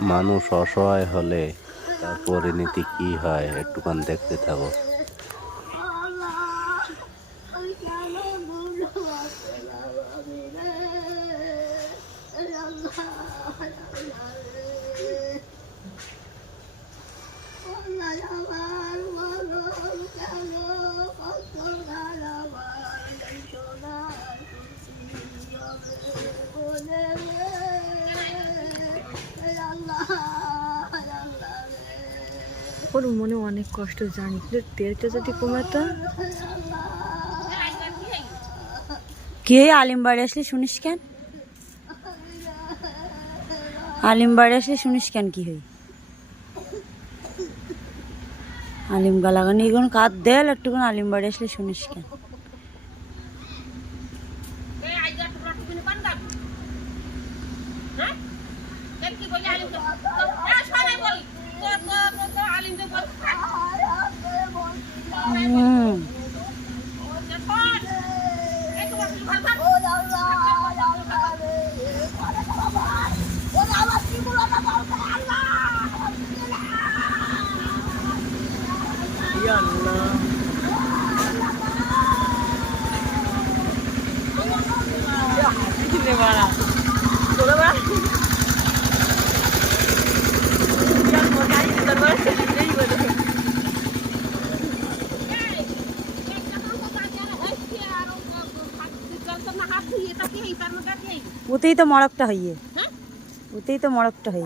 মানুষ অসহায় হলে তার পরিণতি কি হয় একটুখান দেখতে থাকো। ওর মনে অনেক কষ্ট জানি, কিন্তু তেলটা যদি কমাতো। কে আলিম বাড়ি আসলে শুনিস কেন? আলিম বাড়ি আসলে শুনিস কেন কি হই? আলিম গালাগানি এগুলো কাঁদ দেল একটুখানি, আলিম বাড়ি আসলে শুনিস কেন? ওতেই তো মড়কটা হইয়ে, ওতেই তো মড়কটা হইয়ে।